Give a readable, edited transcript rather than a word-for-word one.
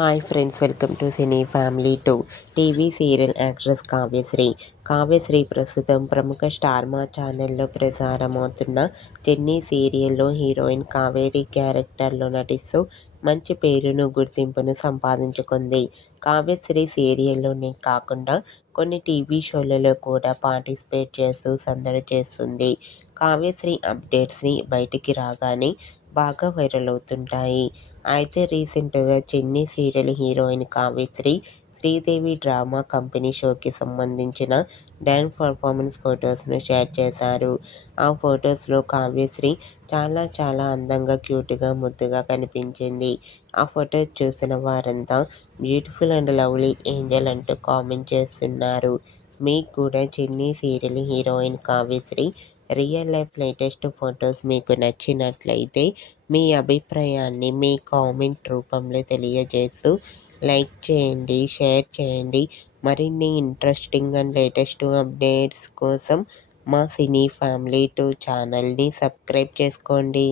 Hi friends, welcome to cine family 2. TV serial actress Kavyasri. Kavyasri ప్రస్తుతం ప్రముఖ star మా ఛానల్లో ప్రసారమవుతున్న చెన్నీ సీరియల్లో హీరోయిన్ కావేరి క్యారెక్టర్లో నటిస్తూ మంచి పేరును, గుర్తింపును సంపాదించుకుంది. కావ్యశ్రీ సీరియల్లోనే కాకుండా కొన్ని టీవీ షోలలో కూడా పార్టిసిపేట్ చేస్తూ సందడి చేస్తుంది. కావ్యశ్రీ అప్డేట్స్ని బయటికి రాగానే బాగా వైరల్ అవుతుంటాయి. అయితే రీసెంట్గా చెన్నీ serial heroine Kavyasri Sridevi drama company షోకి సంబంధించిన డ్యాన్స్ పర్ఫార్మెన్స్ ఫొటోస్ను షేర్ చేశారు. ఆ ఫొటోస్లో కావ్యశ్రీ చాలా అందంగా, క్యూట్గా, ముద్దుగా కనిపించింది. ఆ ఫొటోస్ చూసిన వారంతా బ్యూటిఫుల్ అండ్ లవ్లీ ఏంజల్ అంటూ కామెంట్ చేస్తున్నారు. మీకు కూడా చెన్నీ serial heroine Kavyasri real life latest photos మీకు నచ్చినట్లయితే మీ అభిప్రాయాన్ని మీ కామెంట్ రూపంలో తెలియజేస్తూ లైక్ చేయండి, షేర్ చేయండి. మరిన్ని ఇంట్రెస్టింగ్ అండ్ లేటెస్ట్ అప్డేట్స్ కోసం మా సినీ ఫ్యామిలీ 2 ఛానల్ని సబ్స్క్రైబ్ చేసుకోండి.